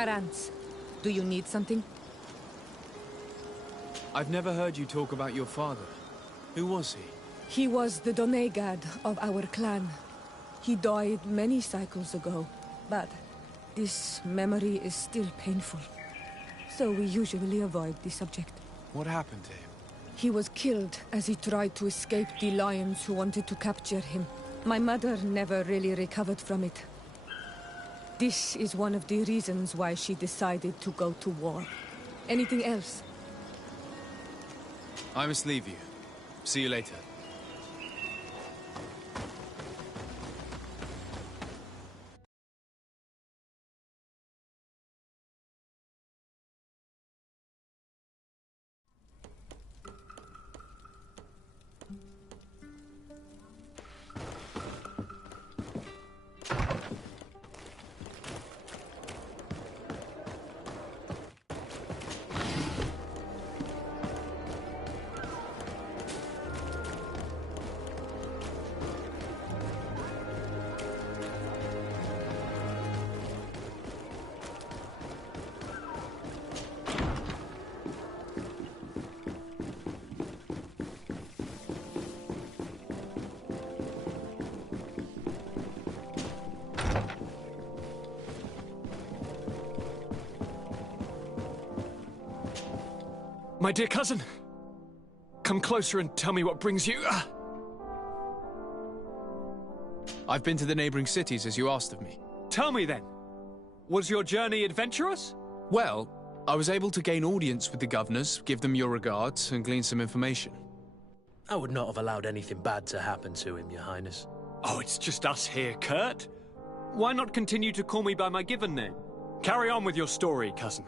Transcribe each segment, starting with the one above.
Karans. Do you need something? I've never heard you talk about your father. Who was he? He was the Donegad of our clan. He died many cycles ago, but this memory is still painful. So we usually avoid the subject. What happened to him? He was killed as he tried to escape the lions who wanted to capture him. My mother never really recovered from it. This is one of the reasons why she decided to go to war. Anything else? I must leave you. See you later. My dear cousin, come closer and tell me what brings you. I've been to the neighboring cities as you asked of me. Tell me then, was your journey adventurous? Well, I was able to gain audience with the governors, give them your regards, and glean some information. I would not have allowed anything bad to happen to him, Your Highness. Oh, it's just us here, Kurt. Why not continue to call me by my given name? Carry on with your story, cousin.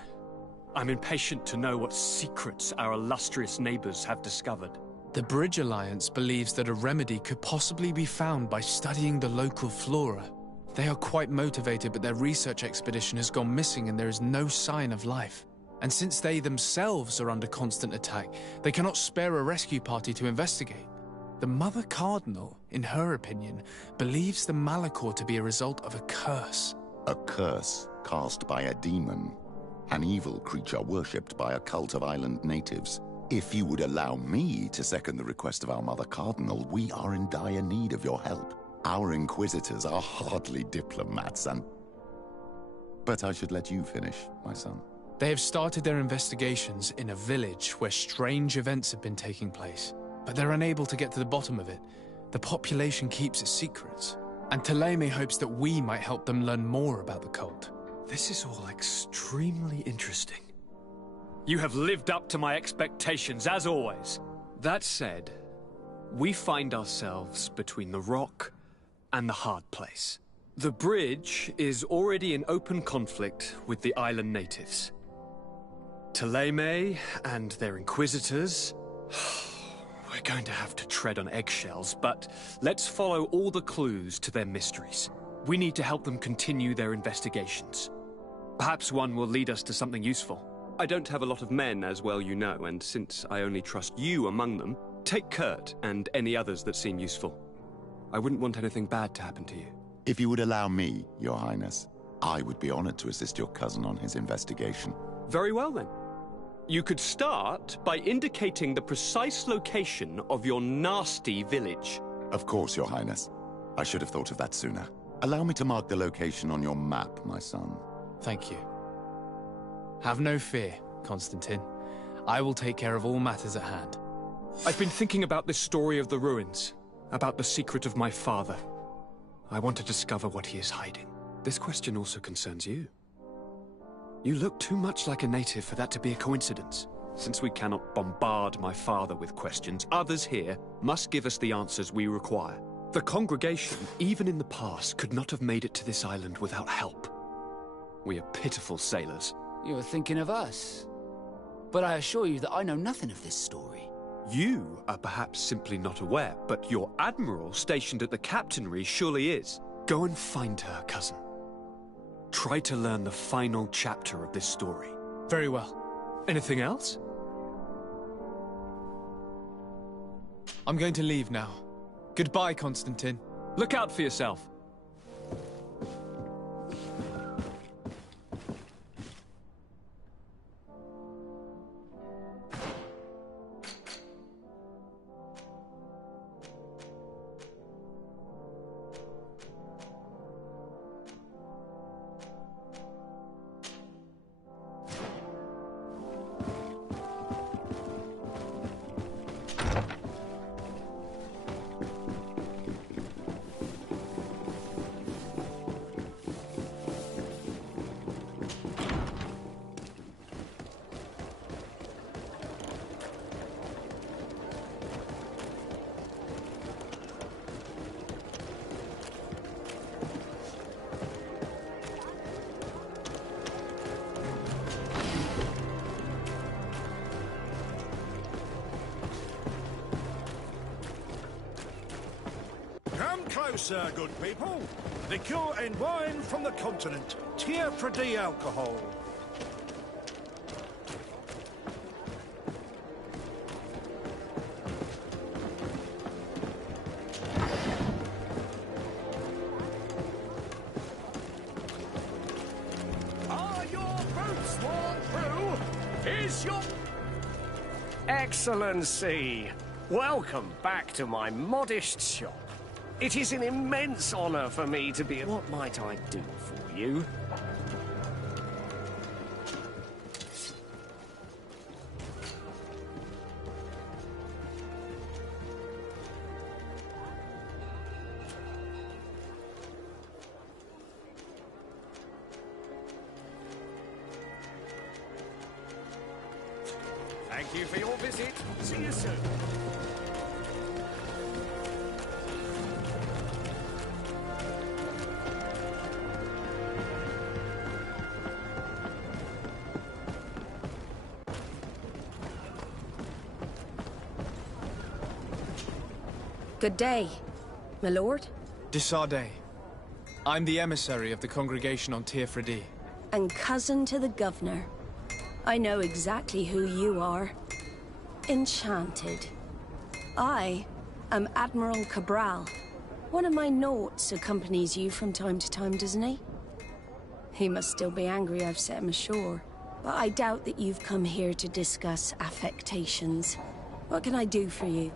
I'm impatient to know what secrets our illustrious neighbors have discovered. The Bridge Alliance believes that a remedy could possibly be found by studying the local flora. They are quite motivated, but their research expedition has gone missing and there is no sign of life. And since they themselves are under constant attack, they cannot spare a rescue party to investigate. The Mother Cardinal, in her opinion, believes the Malachor to be a result of a curse. A curse cast by a demon. An evil creature worshipped by a cult of island natives. If you would allow me to second the request of our Mother Cardinal, we are in dire need of your help. Our inquisitors are hardly diplomats But I should let you finish, my son. They have started their investigations in a village where strange events have been taking place, but they're unable to get to the bottom of it. The population keeps its secrets, and Thélème hopes that we might help them learn more about the cult. This is all extremely interesting. You have lived up to my expectations, as always. That said, we find ourselves between the rock and the hard place. The bridge is already in open conflict with the island natives. Thélème and their inquisitors... We're going to have to tread on eggshells, but let's follow all the clues to their mysteries. We need to help them continue their investigations. Perhaps one will lead us to something useful. I don't have a lot of men, as well you know, and since I only trust you among them, take Kurt and any others that seem useful. I wouldn't want anything bad to happen to you. If you would allow me, Your Highness, I would be honored to assist your cousin on his investigation. Very well, then. You could start by indicating the precise location of your nasty village. Of course, Your Highness. I should have thought of that sooner. Allow me to mark the location on your map, my son. Thank you. Have no fear, Constantine. I will take care of all matters at hand. I've been thinking about this story of the ruins, about the secret of my father. I want to discover what he is hiding. This question also concerns you. You look too much like a native for that to be a coincidence. Since we cannot bombard my father with questions, others here must give us the answers we require. The congregation, even in the past, could not have made it to this island without help. We are pitiful sailors. You're thinking of us. But I assure you that I know nothing of this story. You are perhaps simply not aware, but your admiral stationed at the captainry surely is. Go and find her, cousin. Try to learn the final chapter of this story. Very well. Anything else? I'm going to leave now. Goodbye, Constantine. Look out for yourself. Hello, sir, good people. Liqueur and wine from the continent. Tier Pradi alcohol. Are your boots worn through? Is your... Excellency, welcome back to my modest shop. It is an immense honor for me to be... What might I do for you? Thank you for your visit. See you soon. Good day, my lord. Desardet. I'm the emissary of the congregation on Tir Fredi. And cousin to the governor. I know exactly who you are. Enchanted. I am Admiral Cabral. One of my Nauts accompanies you from time to time, doesn't he? He must still be angry I've set him ashore. But I doubt that you've come here to discuss affectations. What can I do for you?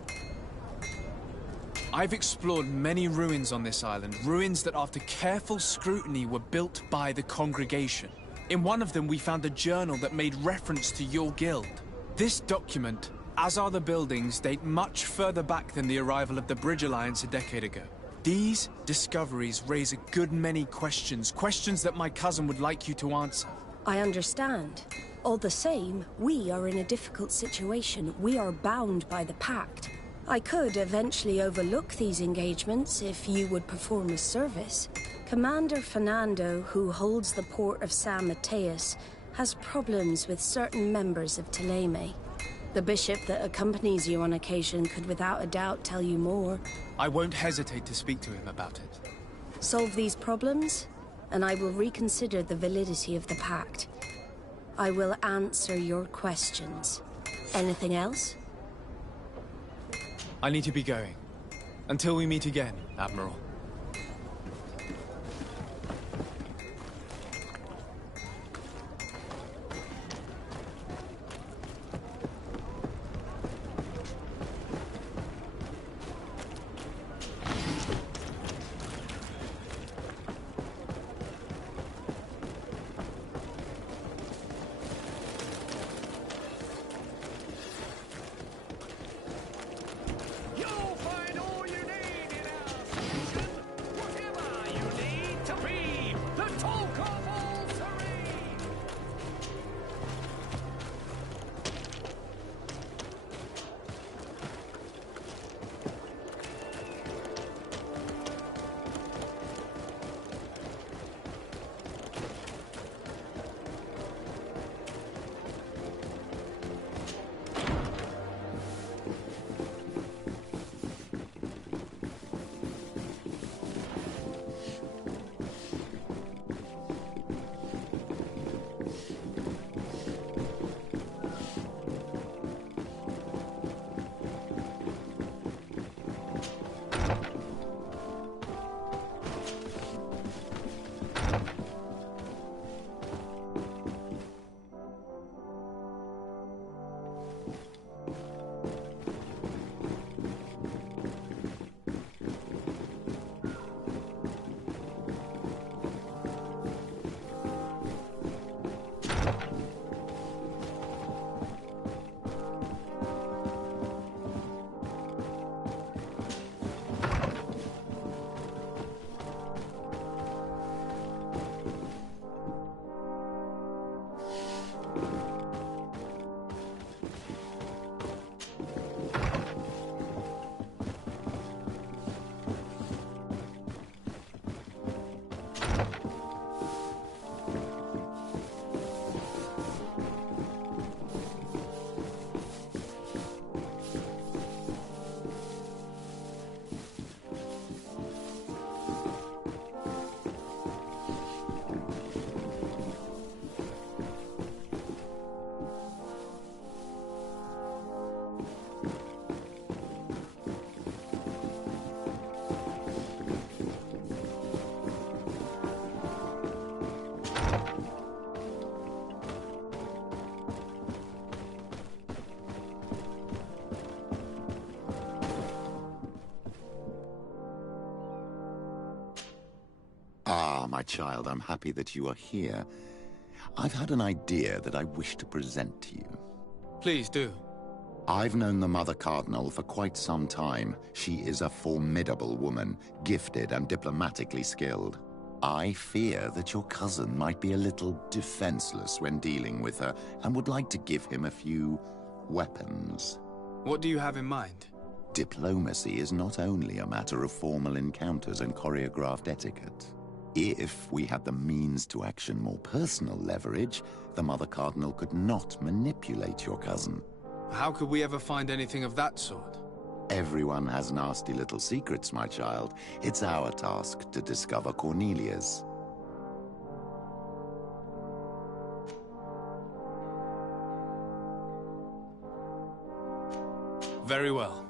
I've explored many ruins on this island, ruins that after careful scrutiny were built by the congregation. In one of them we found a journal that made reference to your guild. This document, as are the buildings, date much further back than the arrival of the Bridge Alliance a decade ago. These discoveries raise a good many questions, questions that my cousin would like you to answer. I understand. All the same, we are in a difficult situation. We are bound by the Pact. I could eventually overlook these engagements if you would perform a service. Commander Fernando, who holds the port of San Mateus, has problems with certain members of Teleme. The bishop that accompanies you on occasion could without a doubt tell you more. I won't hesitate to speak to him about it. Solve these problems, and I will reconsider the validity of the Pact. I will answer your questions. Anything else? I need to be going. Until we meet again, Admiral. You'll find all you need in our... my child, I'm happy that you are here. I've had an idea that I wish to present to you. Please do. I've known the Mother Cardinal for quite some time. She is a formidable woman, gifted and diplomatically skilled. I fear that your cousin might be a little defenseless when dealing with her, and would like to give him a few weapons. What do you have in mind? Diplomacy is not only a matter of formal encounters and choreographed etiquette. If we had the means to action more personal leverage, the Mother Cardinal could not manipulate your cousin. How could we ever find anything of that sort? Everyone has nasty little secrets, my child. It's our task to discover Cornelia's. Very well.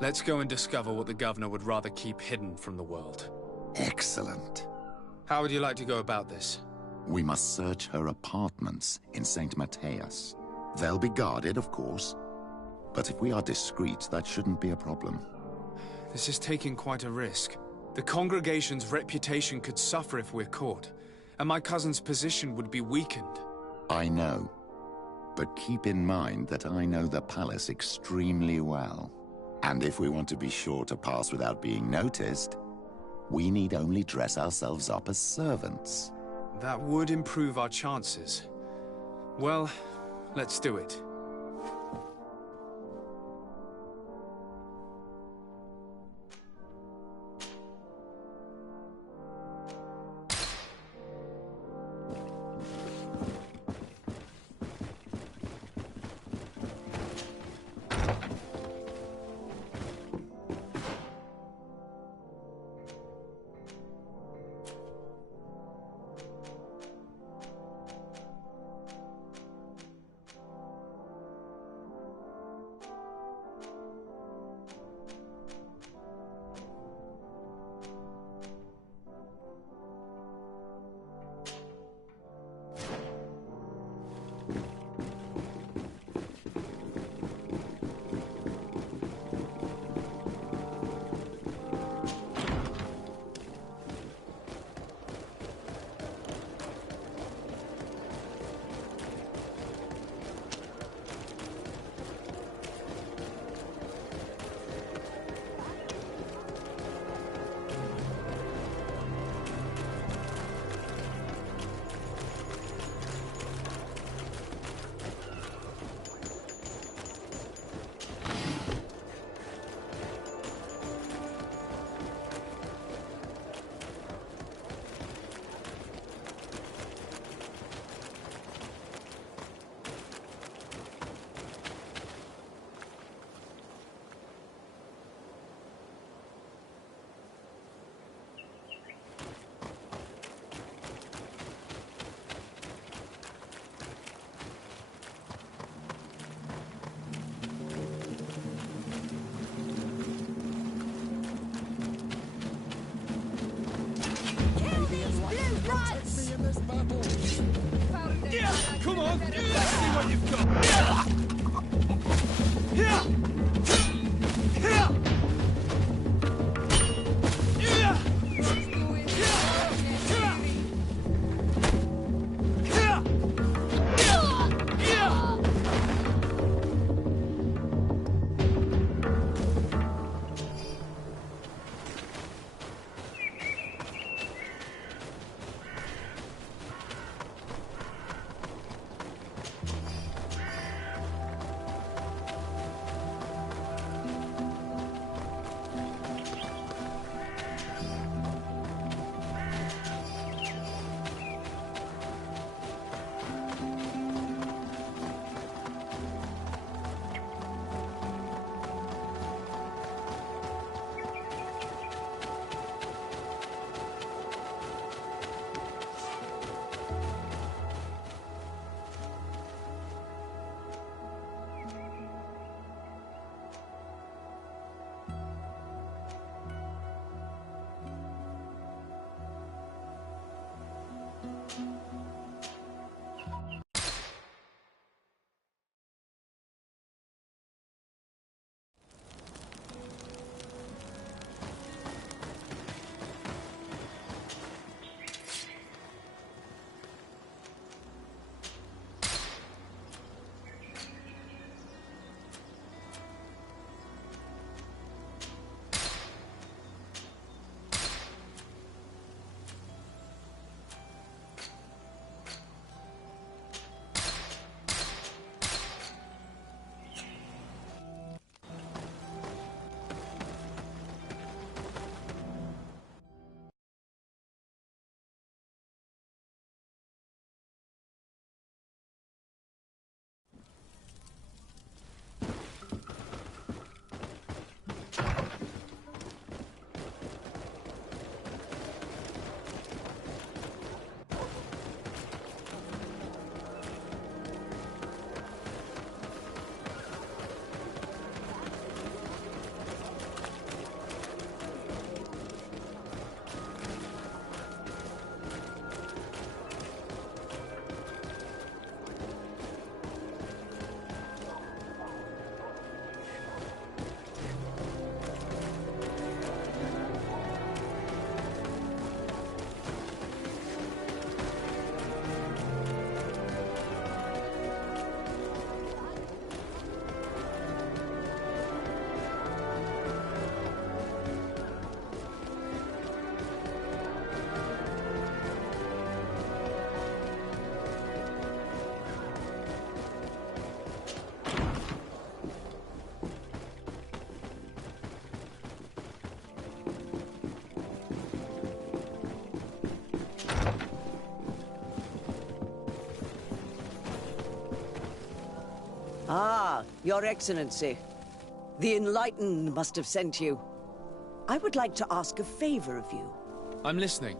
Let's go and discover what the governor would rather keep hidden from the world. Excellent. How would you like to go about this? We must search her apartments in St. Matthias. They'll be guarded, of course. But if we are discreet, that shouldn't be a problem. This is taking quite a risk. The congregation's reputation could suffer if we're caught, and my cousin's position would be weakened. I know. But keep in mind that I know the palace extremely well. And if we want to be sure to pass without being noticed, we need only dress ourselves up as servants. That would improve our chances. Well, let's do it. Ah, Your Excellency. The Enlightened must have sent you. I would like to ask a favor of you. I'm listening.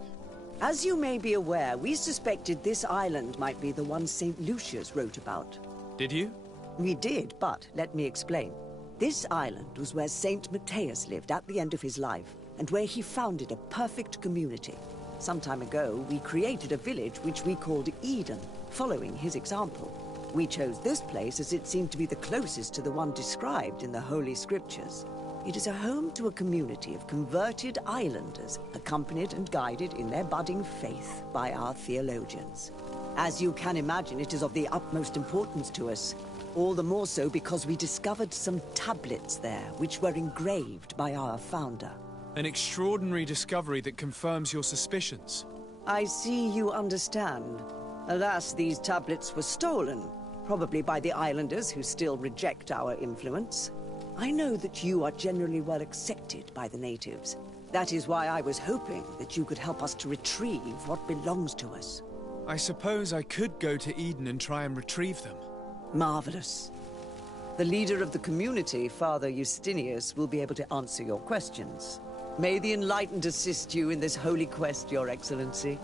As you may be aware, we suspected this island might be the one St. Lucius wrote about. Did you? We did, but let me explain. This island was where St. Matthias lived at the end of his life, and where he founded a perfect community. Some time ago, we created a village which we called Eden, following his example. We chose this place as it seemed to be the closest to the one described in the Holy Scriptures. It is a home to a community of converted islanders, accompanied and guided in their budding faith by our theologians. As you can imagine, it is of the utmost importance to us. All the more so because we discovered some tablets there, which were engraved by our founder. An extraordinary discovery that confirms your suspicions. I see you understand. Alas, these tablets were stolen, probably by the islanders who still reject our influence. I know that you are generally well accepted by the natives. That is why I was hoping that you could help us to retrieve what belongs to us. I suppose I could go to Eden and try and retrieve them. Marvelous. The leader of the community, Father Justinius, will be able to answer your questions. May the Enlightened assist you in this holy quest, Your Excellency.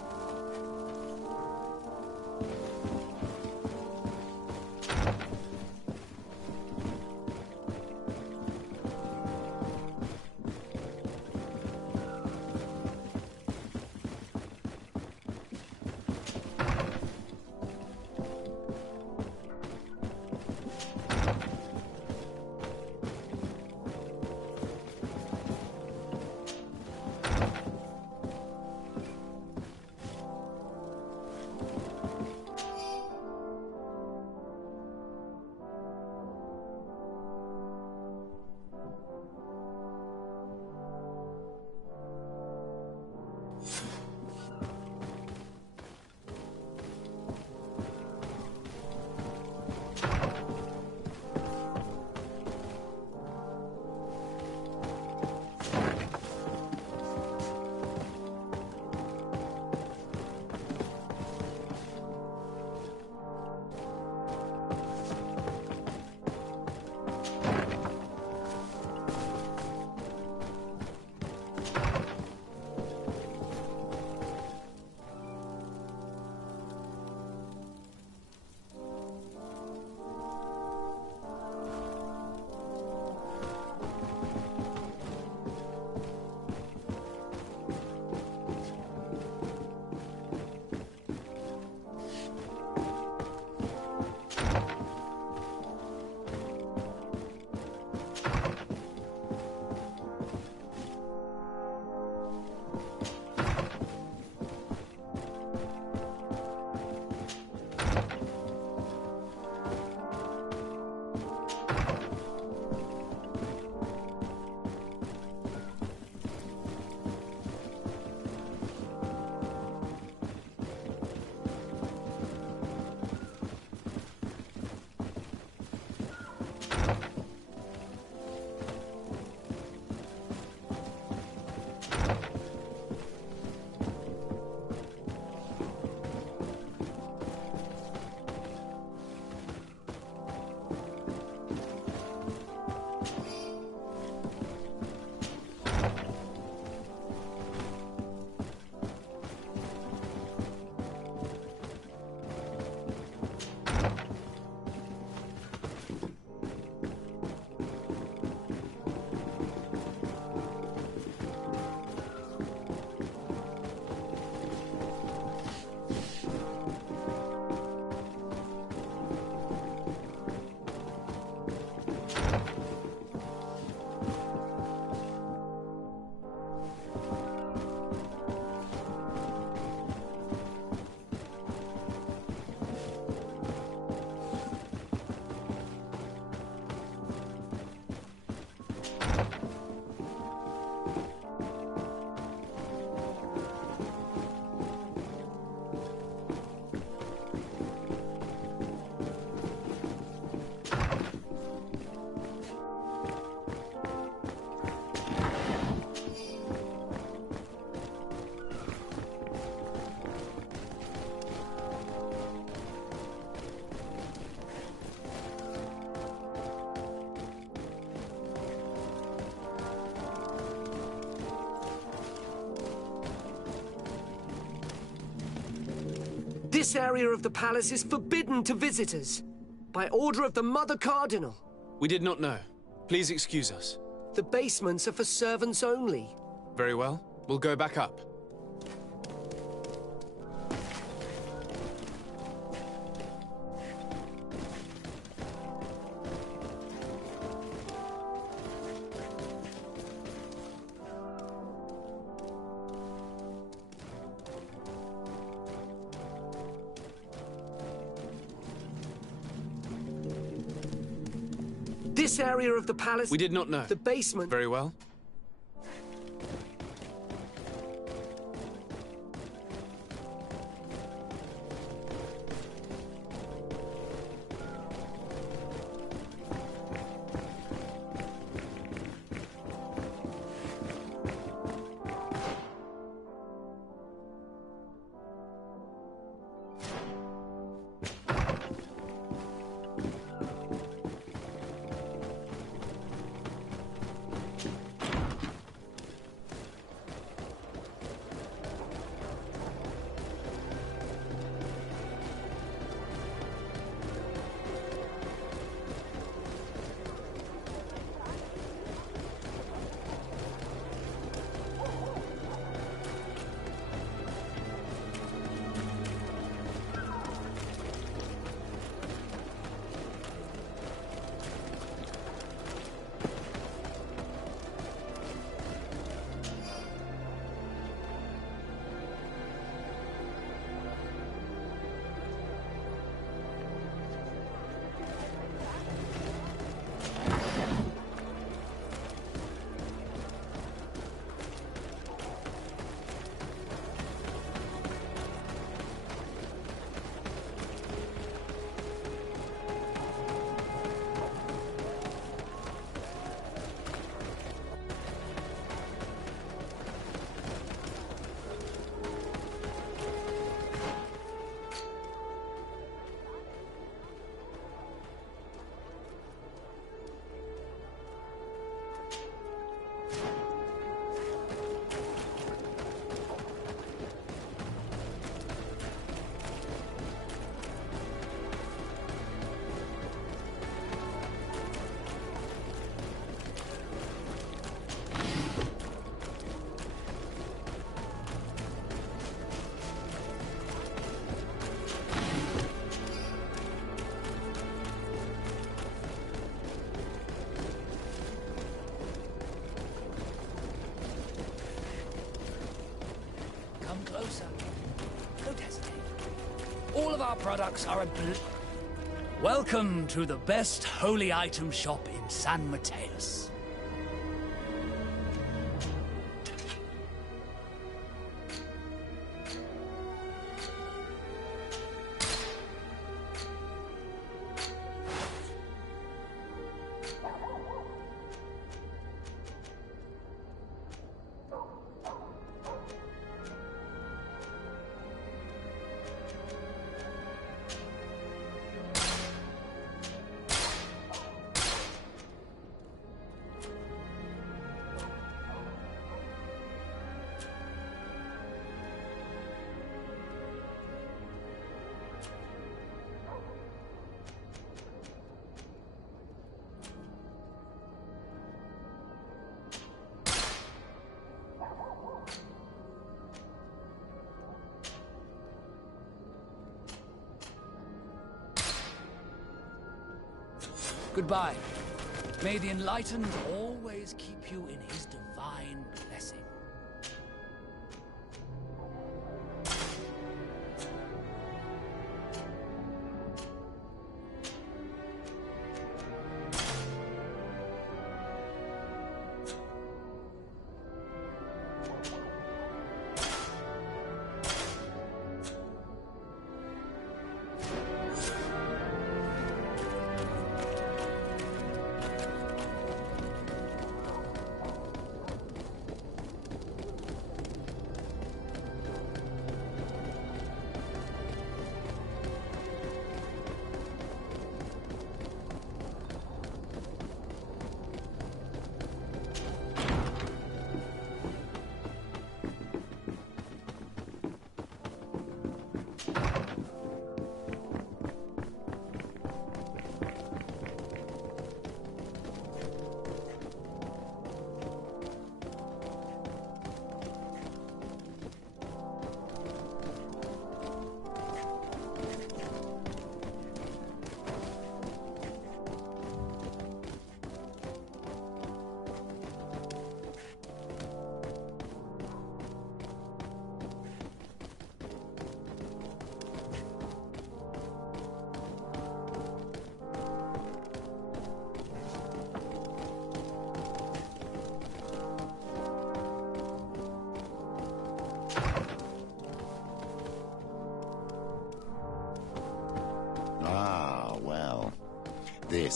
This area of the palace is forbidden to visitors. By order of the Mother Cardinal. We did not know. Please excuse us. The basements are for servants only. Very well. We'll go back up. This area of the palace... We did not know. The basement... Very well. Closer. Don't hesitate. All of our products are Welcome to the best holy item shop in San Mateus. Goodbye. May the Enlightened always keep you in his divine blessing.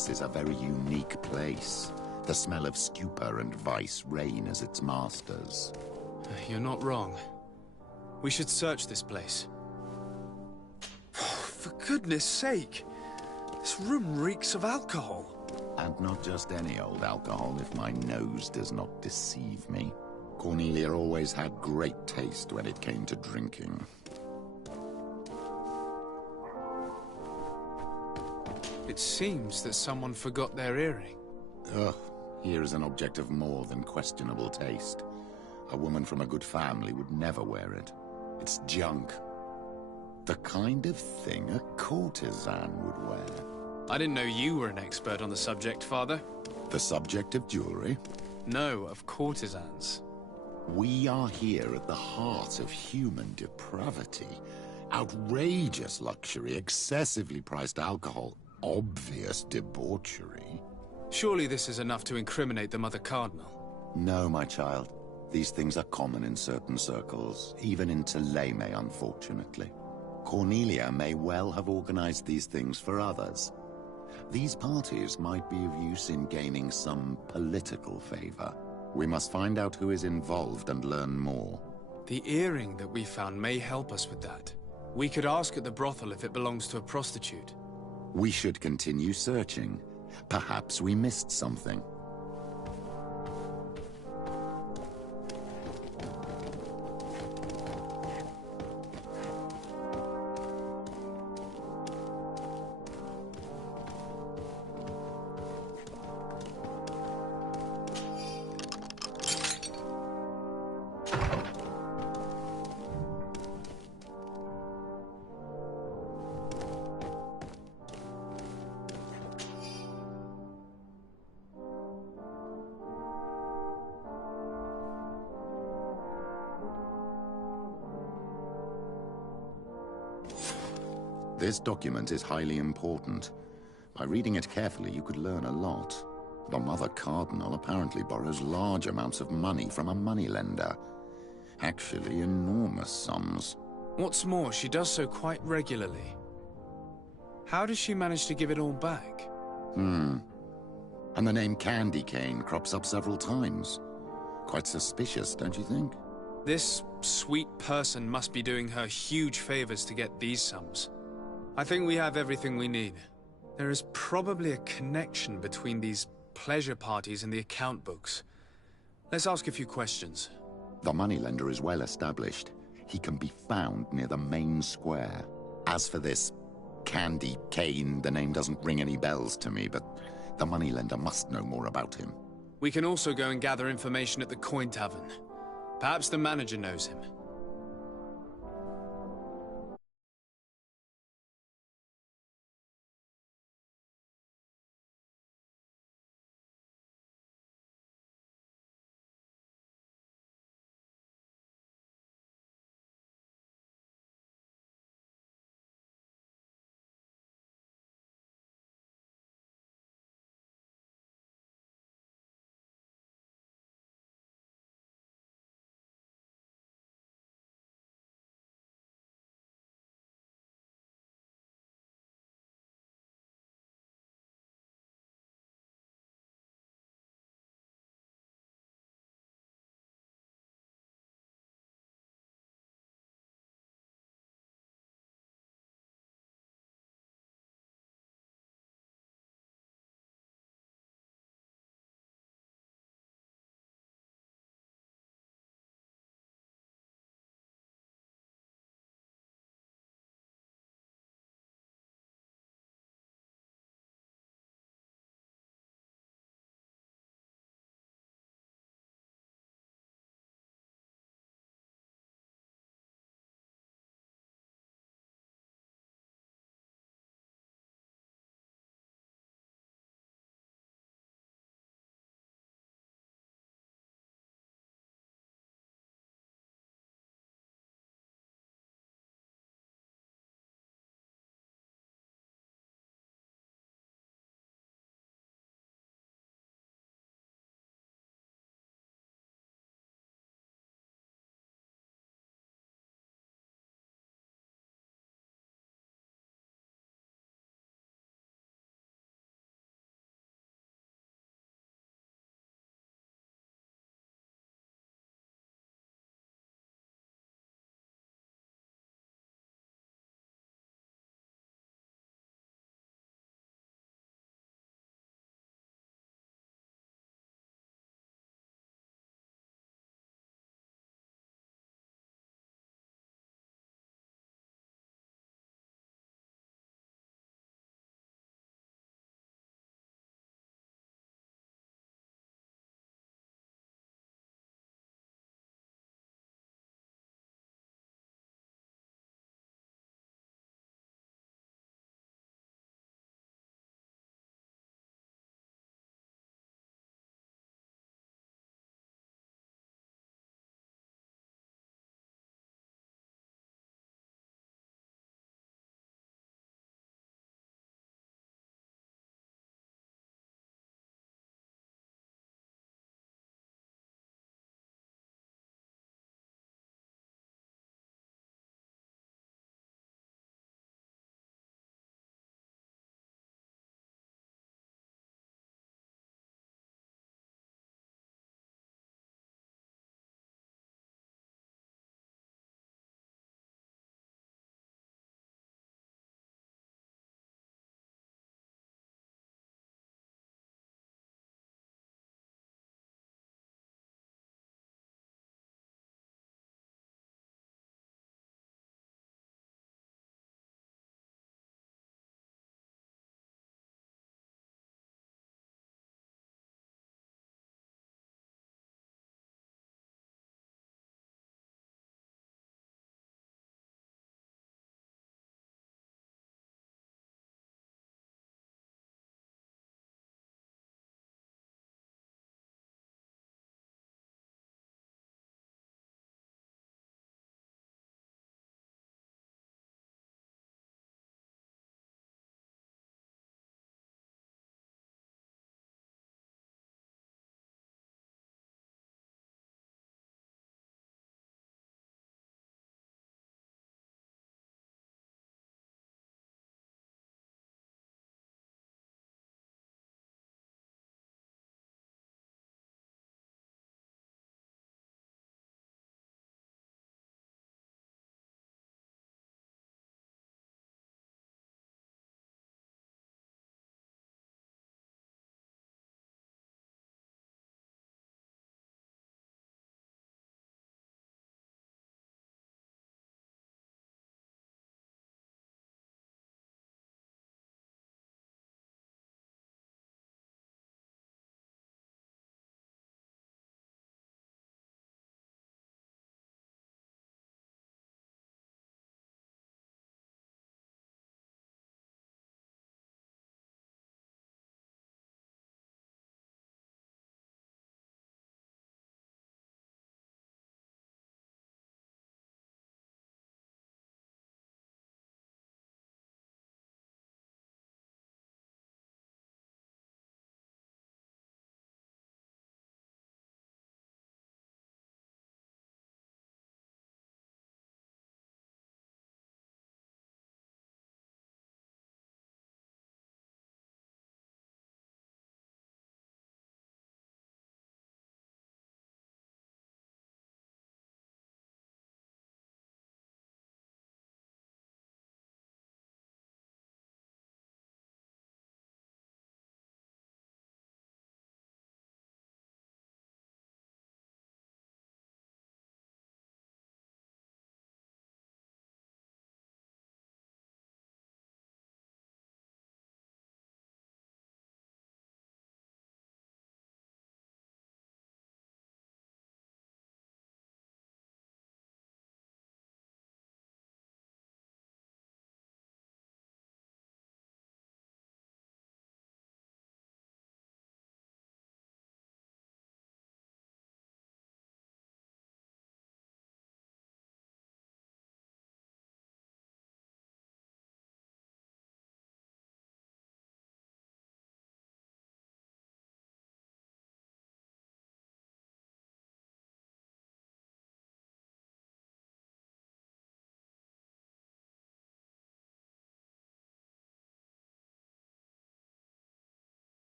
This is a very unique place. The smell of stupor and vice reign as its masters. You're not wrong. We should search this place. For goodness sake! This room reeks of alcohol. And not just any old alcohol, if my nose does not deceive me. Cornelia always had great taste when it came to drinking. It seems that someone forgot their earring. Ugh, here is an object of more than questionable taste. A woman from a good family would never wear it. It's junk. The kind of thing a courtesan would wear. I didn't know you were an expert on the subject, Father. The subject of jewelry? No, of courtesans. We are here at the heart of human depravity. Outrageous luxury, excessively priced alcohol, obvious debauchery. Surely this is enough to incriminate the Mother Cardinal. No, my child. These things are common in certain circles, even in Thélème, unfortunately. Cornelia may well have organized these things for others. These parties might be of use in gaining some political favor. We must find out who is involved and learn more. The earring that we found may help us with that. We could ask at the brothel if it belongs to a prostitute. We should continue searching. Perhaps we missed something. This document is highly important. By reading it carefully, you could learn a lot. The Mother Cardinal apparently borrows large amounts of money from a moneylender. Actually, enormous sums. What's more, she does so quite regularly. How does she manage to give it all back? And the name Candy Cane crops up several times. Quite suspicious, don't you think? This sweet person must be doing her huge favors to get these sums. I think we have everything we need. There is probably a connection between these pleasure parties and the account books. Let's ask a few questions. The moneylender is well established. He can be found near the main square. As for this Candy Cane, the name doesn't ring any bells to me, but the moneylender must know more about him. We can also go and gather information at the Coin Tavern. Perhaps the manager knows him.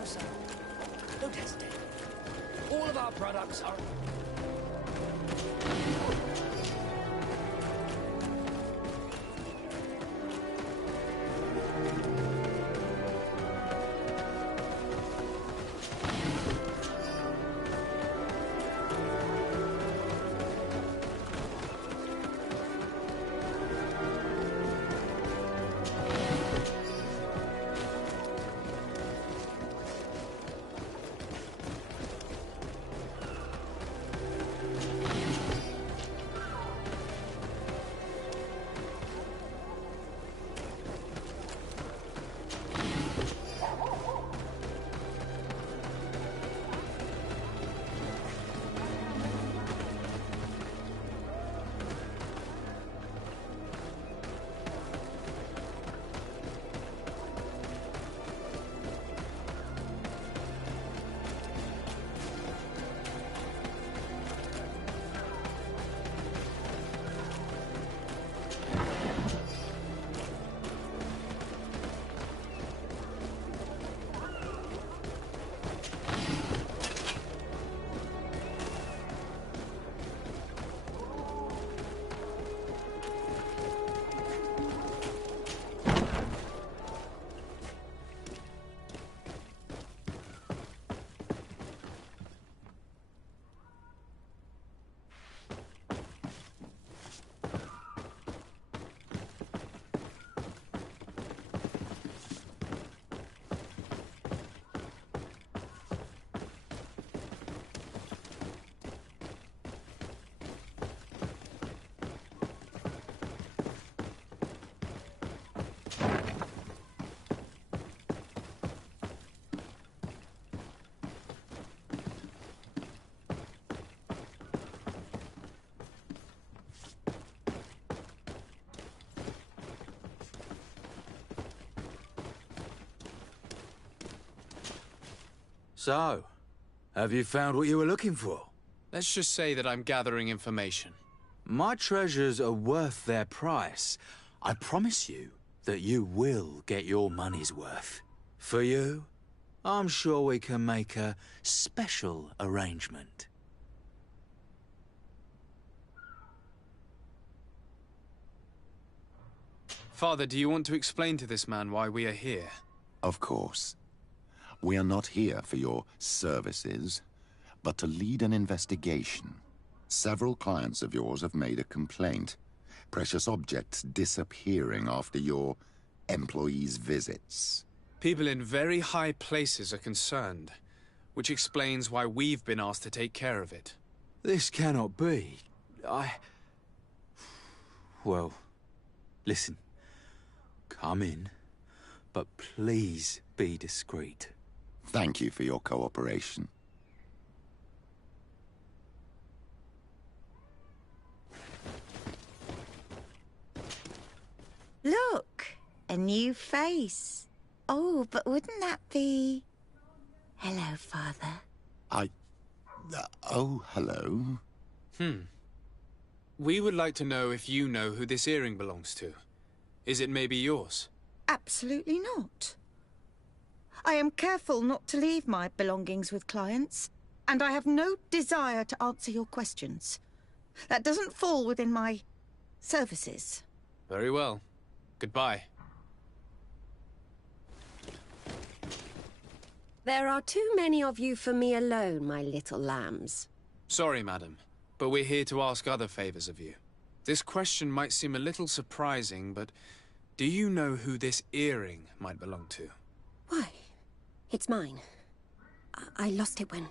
closer. Don't hesitate. All of our products are... So, have you found what you were looking for? Let's just say that I'm gathering information. My treasures are worth their price. I promise you that you will get your money's worth. For you, I'm sure we can make a special arrangement. Father, do you want to explain to this man why we are here? Of course. We are not here for your services, but to lead an investigation. Several clients of yours have made a complaint. Precious objects disappearing after your employees' visits. People in very high places are concerned, which explains why we've been asked to take care of it. This cannot be. Well, listen. Come in, but please be discreet. Thank you for your cooperation. Look, a new face. Oh, but wouldn't that be... Hello, Father. Oh, hello. We would like to know if you know who this earring belongs to. Is it maybe yours? Absolutely not. I am careful not to leave my belongings with clients, and I have no desire to answer your questions. That doesn't fall within my services. Very well. Goodbye. There are too many of you for me alone, my little lambs. Sorry, madam, but we're here to ask other favors of you. This question might seem a little surprising, but do you know who this earring might belong to? Why? It's mine. I lost it when...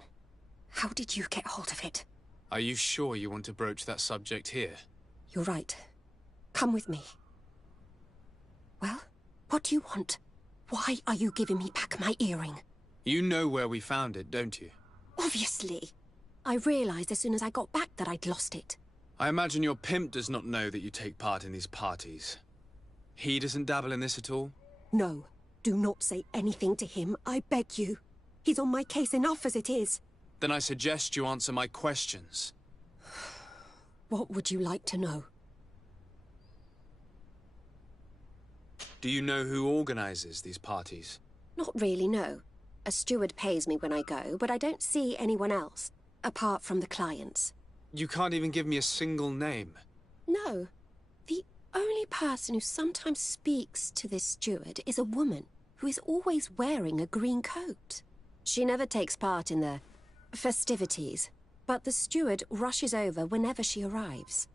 How did you get hold of it? Are you sure you want to broach that subject here? You're right. Come with me. Well, what do you want? Why are you giving me back my earring? You know where we found it, don't you? Obviously. I realized as soon as I got back that I'd lost it. I imagine your pimp does not know that you take part in these parties. He doesn't dabble in this at all? No. Do not say anything to him, I beg you. He's on my case enough as it is. Then I suggest you answer my questions. What would you like to know? Do you know who organizes these parties? Not really, no. A steward pays me when I go, but I don't see anyone else, apart from the clients. You can't even give me a single name. No. The only person who sometimes speaks to this steward is a woman who is always wearing a green coat. She never takes part in the festivities, but the steward rushes over whenever she arrives.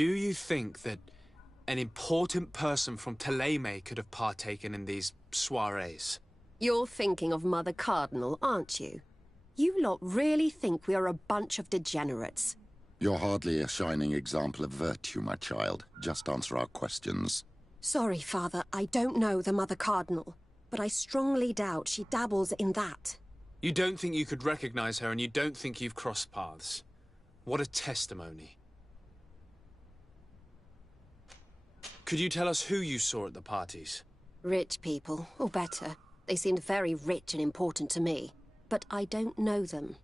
Do you think that an important person from Thélème could have partaken in these soirees? You're thinking of Mother Cardinal, aren't you? You lot really think we are a bunch of degenerates. You're hardly a shining example of virtue, my child. Just answer our questions. Sorry, Father, I don't know the Mother Cardinal, but I strongly doubt she dabbles in that. You don't think you could recognize her, and you don't think you've crossed paths. What a testimony. Could you tell us who you saw at the parties? Rich people, or better. They seemed very rich and important to me, but I don't know them.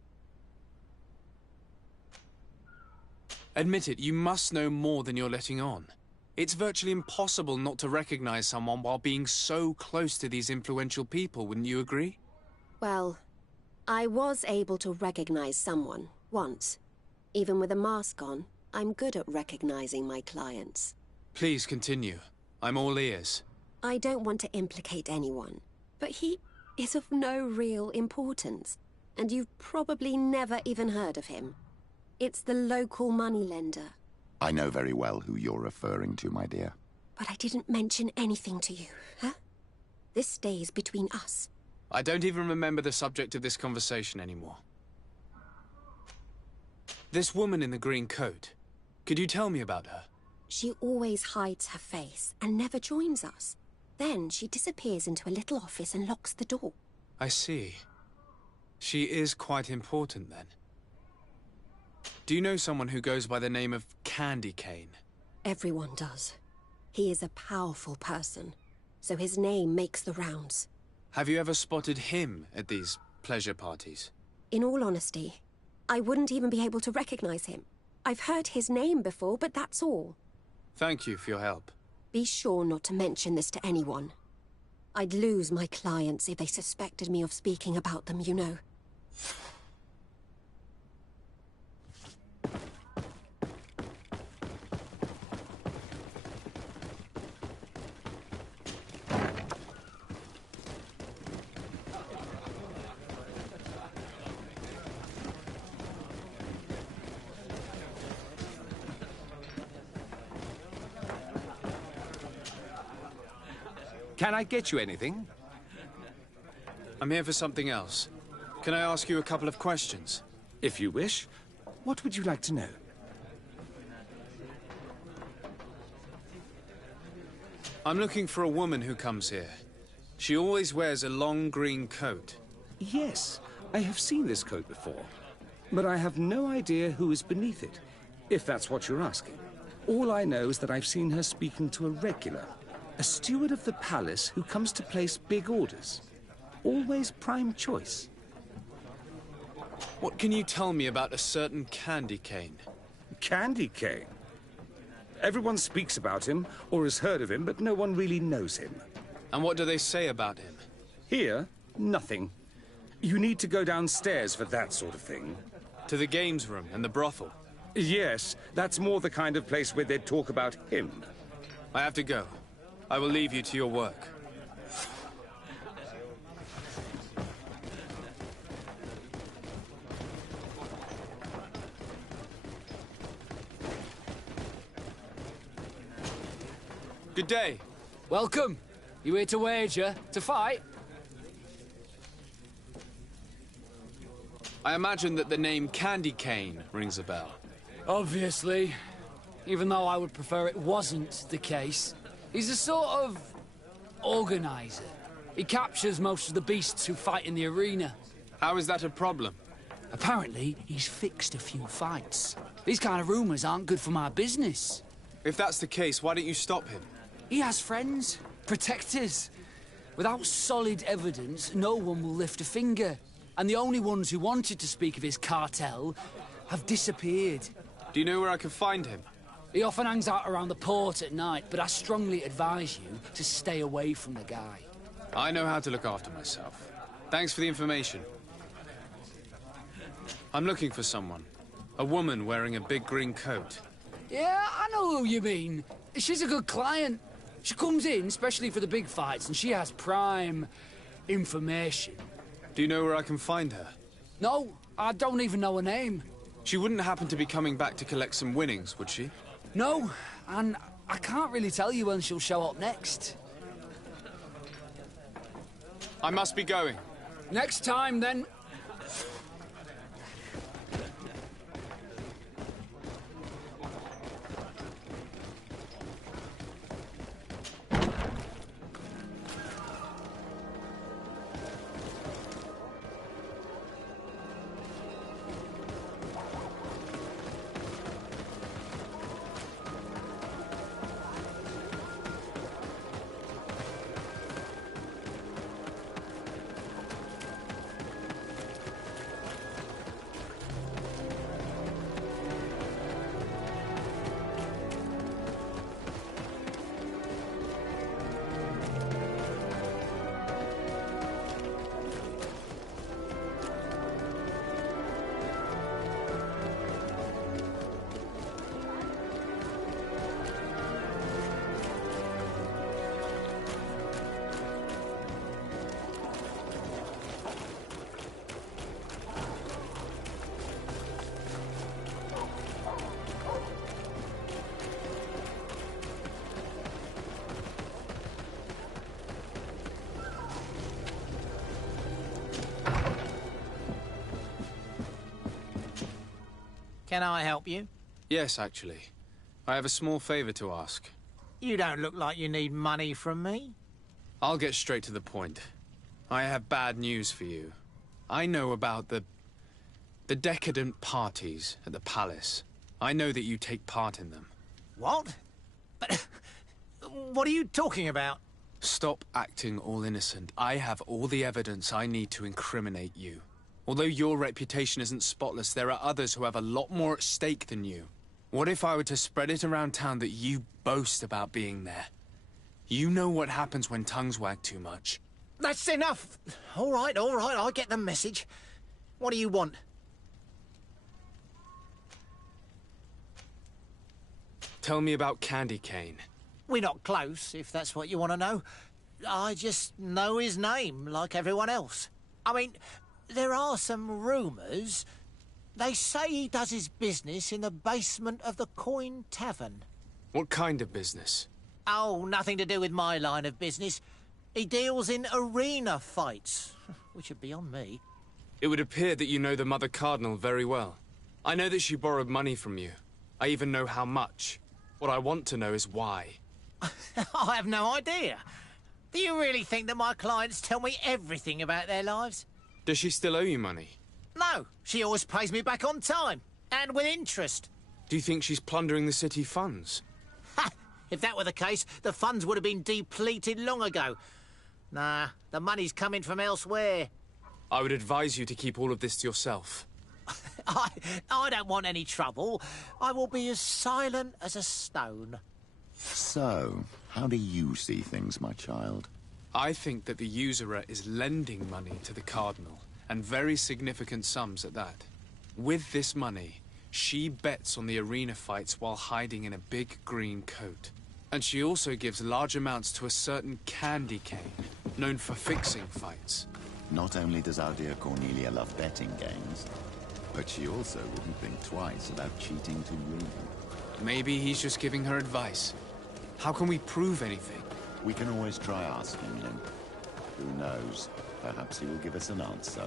Admit it, you must know more than you're letting on. It's virtually impossible not to recognize someone while being so close to these influential people, wouldn't you agree? Well, I was able to recognize someone, once. Even with a mask on, I'm good at recognizing my clients. Please continue. I'm all ears. I don't want to implicate anyone, but he is of no real importance, and you've probably never even heard of him. It's the local moneylender. I know very well who you're referring to, my dear. But I didn't mention anything to you, huh? This stays between us. I don't even remember the subject of this conversation anymore. This woman in the green coat, could you tell me about her? She always hides her face and never joins us. Then she disappears into a little office and locks the door. I see. She is quite important, then. Do you know someone who goes by the name of Candy Cane? Everyone does. He is a powerful person, so his name makes the rounds. Have you ever spotted him at these pleasure parties? In all honesty, I wouldn't even be able to recognize him. I've heard his name before, but that's all. Thank you for your help. Be sure not to mention this to anyone. I'd lose my clients if they suspected me of speaking about them, you know. Can I get you anything? I'm here for something else. Can I ask you a couple of questions? If you wish. What would you like to know? I'm looking for a woman who comes here. She always wears a long green coat. Yes, I have seen this coat before. But I have no idea who is beneath it, if that's what you're asking. All I know is that I've seen her speaking to a regular. A steward of the palace who comes to place big orders. Always prime choice. What can you tell me about a certain Candy Cane? Candy Cane? Everyone speaks about him, or has heard of him, but no one really knows him. And what do they say about him? Here, nothing. You need to go downstairs for that sort of thing. To the games room and the brothel? Yes, that's more the kind of place where they'd talk about him. I have to go. I will leave you to your work. Good day. Welcome. You here to wager? To fight? I imagine that the name Candy Cane rings a bell. Obviously. Even though I would prefer it wasn't the case. He's a sort of organizer. He captures most of the beasts who fight in the arena. How is that a problem? Apparently, he's fixed a few fights. These kind of rumors aren't good for my business. If that's the case, why don't you stop him? He has friends, protectors. Without solid evidence, no one will lift a finger. And the only ones who wanted to speak of his cartel have disappeared. Do you know where I can find him? He often hangs out around the port at night, but I strongly advise you to stay away from the guy. I know how to look after myself. Thanks for the information. I'm looking for someone. A woman wearing a big green coat. Yeah, I know who you mean. She's a good client. She comes in, especially for the big fights, and she has prime information. Do you know where I can find her? No, I don't even know her name. She wouldn't happen to be coming back to collect some winnings, would she? No, and I can't really tell you when she'll show up next. I must be going. Next time, then. Can I help you? Yes, actually. I have a small favor to ask. You don't look like you need money from me. I'll get straight to the point. I have bad news for you. I know about the decadent parties at the palace. I know that you take part in them. What? But what are you talking about? Stop acting all innocent. I have all the evidence I need to incriminate you. Although your reputation isn't spotless, there are others who have a lot more at stake than you. What if I were to spread it around town that you boast about being there? You know what happens when tongues wag too much. That's enough. All right, I get the message. What do you want? Tell me about Candy Cane. We're not close, if that's what you want to know. I just know his name, like everyone else. I mean, there are some rumours. They say he does his business in the basement of the Coin Tavern. What kind of business? Oh, nothing to do with my line of business. He deals in arena fights, which would be on me. It would appear that you know the Mother Cardinal very well. I know that she borrowed money from you. I even know how much. What I want to know is why. I have no idea. Do you really think that my clients tell me everything about their lives? Does she still owe you money? No, she always pays me back on time, and with interest. Do you think she's plundering the city funds? Ha! If that were the case, the funds would have been depleted long ago. Nah, the money's coming from elsewhere. I would advise you to keep all of this to yourself. I don't want any trouble. I will be as silent as a stone. So, how do you see things, my child? I think that the usurer is lending money to the Cardinal, and very significant sums at that. With this money, she bets on the arena fights while hiding in a big green coat. And she also gives large amounts to a certain Candy Cane, known for fixing fights. Not only does our dear Cornelia love betting games, but she also wouldn't think twice about cheating to win. Maybe he's just giving her advice. How can we prove anything? We can always try asking him. Who knows? Perhaps he will give us an answer.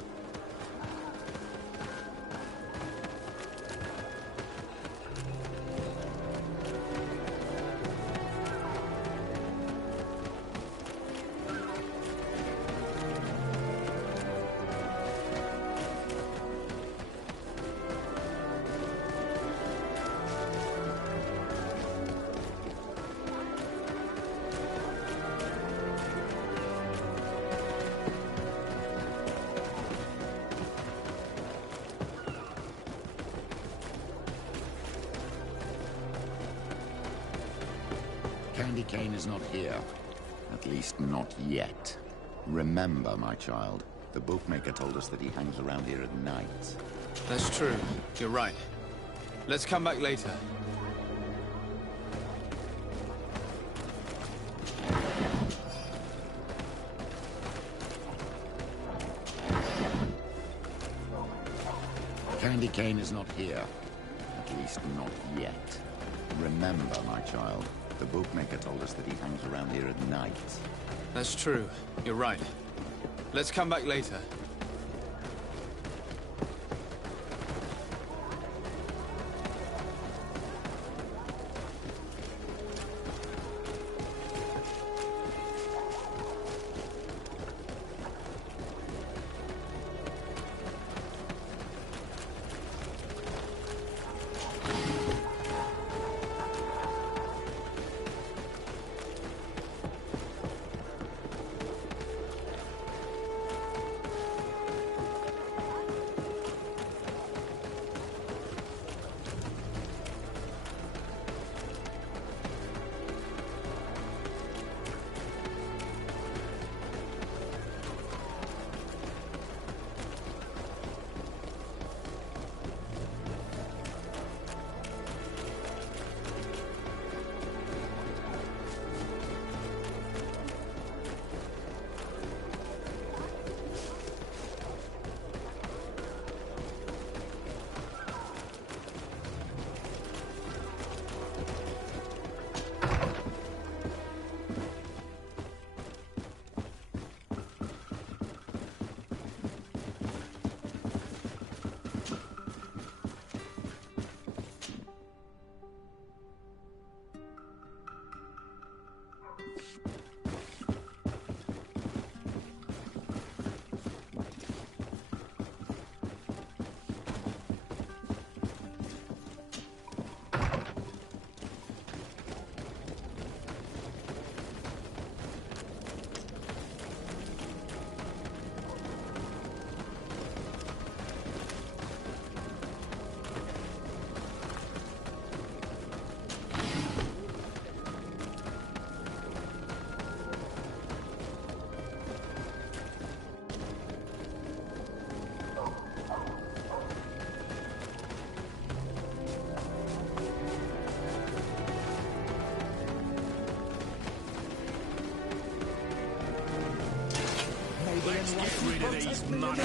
Candy Cane is not here. At least not yet. Remember, my child, the bookmaker told us that he hangs around here at night. That's true. You're right. Let's come back later. Candy Cane is not here. At least not yet. Remember, my child, the bookmaker told us that he hangs around here at night. That's true. You're right. Let's come back later. rid of these money.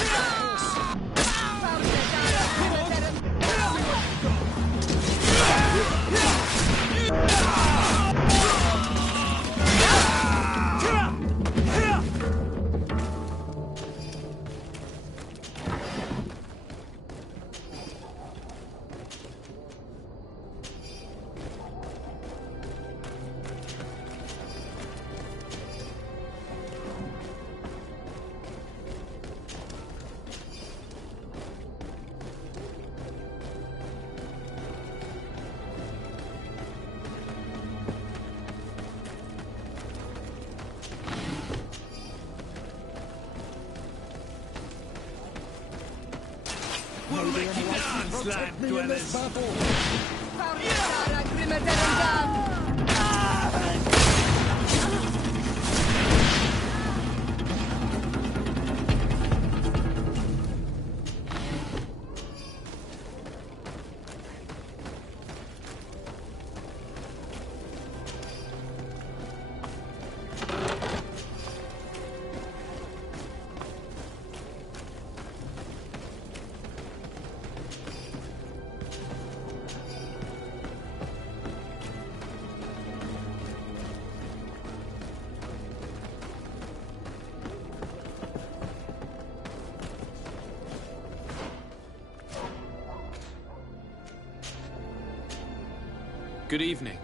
We'll make you dance, land dwellers. Good evening.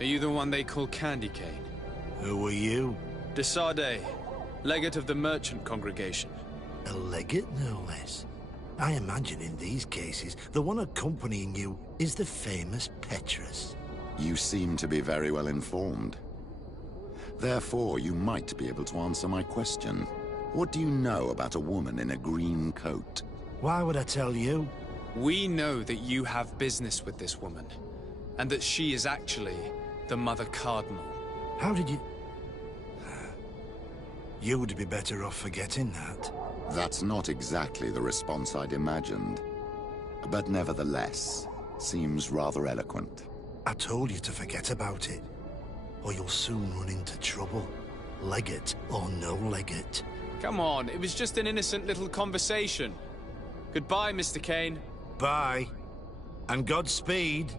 Are you the one they call Candy Cane? Who are you? Desade, legate of the merchant congregation. A legate, no less. I imagine in these cases, the one accompanying you is the famous Petrus. You seem to be very well informed. Therefore, you might be able to answer my question. What do you know about a woman in a green coat? Why would I tell you? We know that you have business with this woman, and that she is actually the Mother Cardinal. How did you... You would be better off forgetting that. That's not exactly the response I'd imagined. But nevertheless, seems rather eloquent. I told you to forget about it, or you'll soon run into trouble. Legate or no legate. Come on, it was just an innocent little conversation. Goodbye, Mr. Kane. Bye. And Godspeed.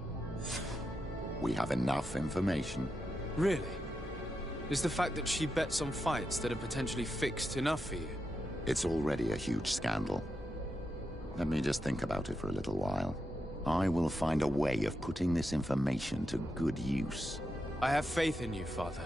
We have enough information. Really? Is the fact that she bets on fights that are potentially fixed enough for you? It's already a huge scandal. Let me just think about it for a little while. I will find a way of putting this information to good use. I have faith in you, Father.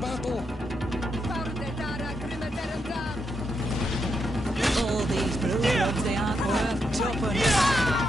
battle. All these blue ones, they aren't worth tuppence.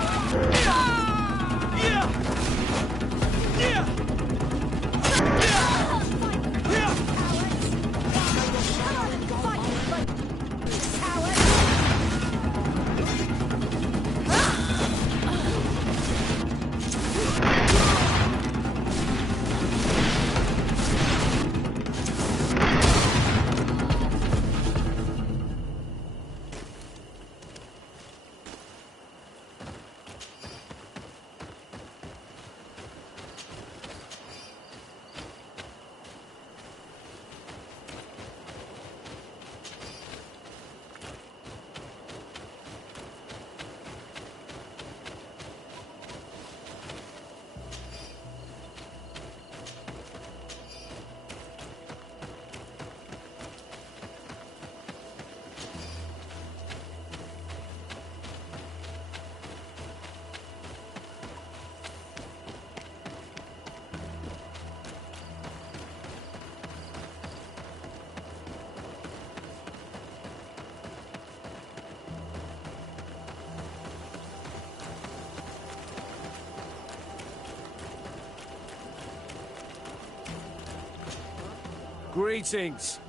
Greetings.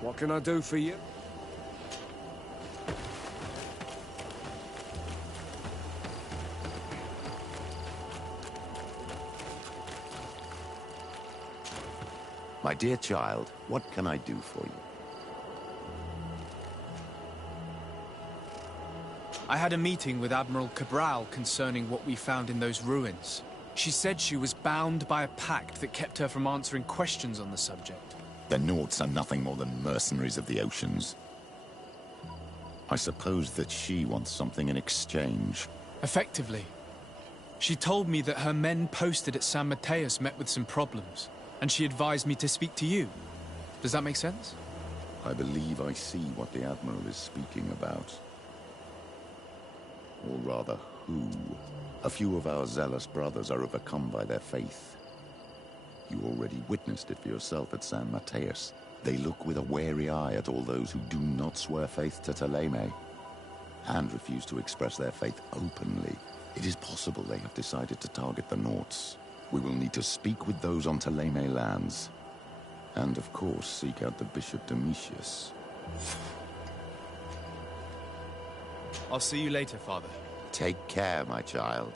What can I do for you? My dear child, what can I do for you? I had a meeting with Admiral Cabral concerning what we found in those ruins. She said she was bound by a pact that kept her from answering questions on the subject. The Nauts are nothing more than mercenaries of the oceans. I suppose that she wants something in exchange. Effectively. She told me that her men posted at San Mateus met with some problems, and she advised me to speak to you. Does that make sense? I believe I see what the Admiral is speaking about. Or rather, who. A few of our zealous brothers are overcome by their faith. You already witnessed it for yourself at San Mateus. They look with a wary eye at all those who do not swear faith to Thélème, and refuse to express their faith openly. It is possible they have decided to target the Nauts. We will need to speak with those on Thélème lands. And of course, seek out the Bishop Domitius. I'll see you later, Father. Take care, my child.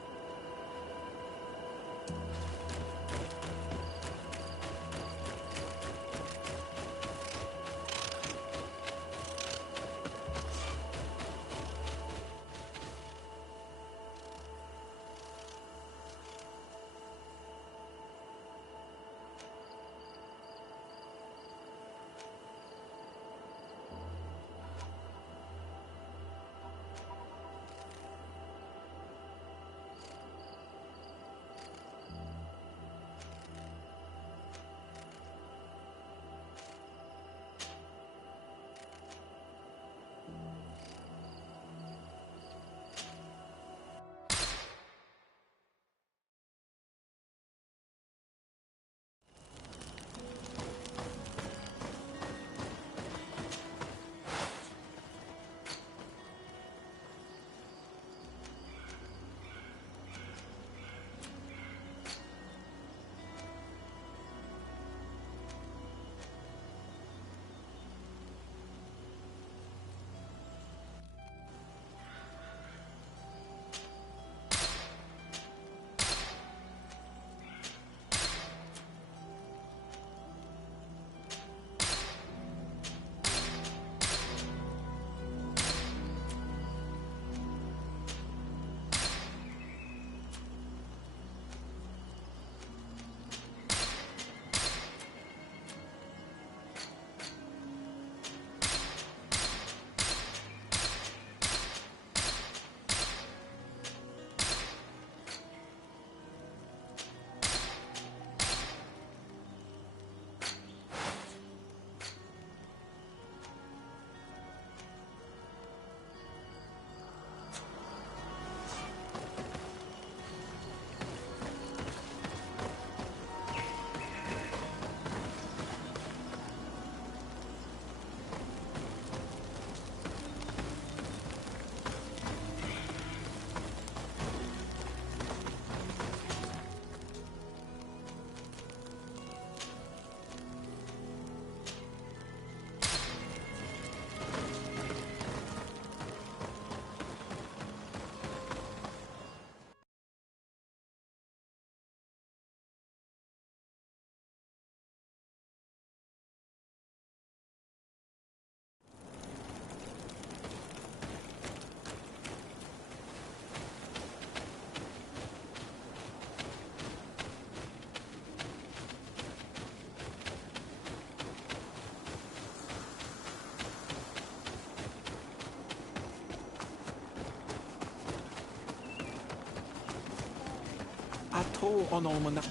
call on Almanac.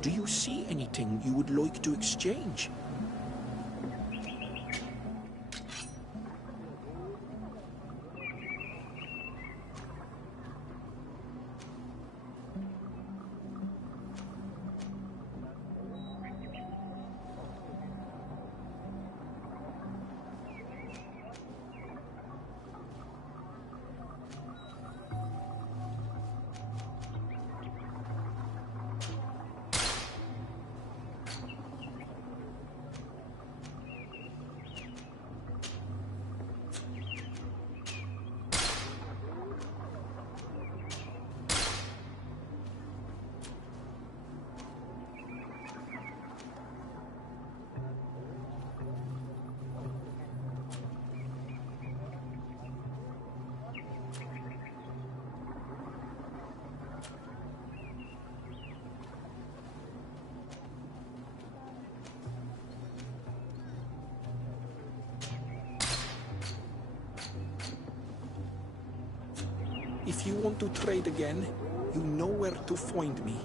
Do you see anything you would like to exchange? If you want to trade again, you know where to find me.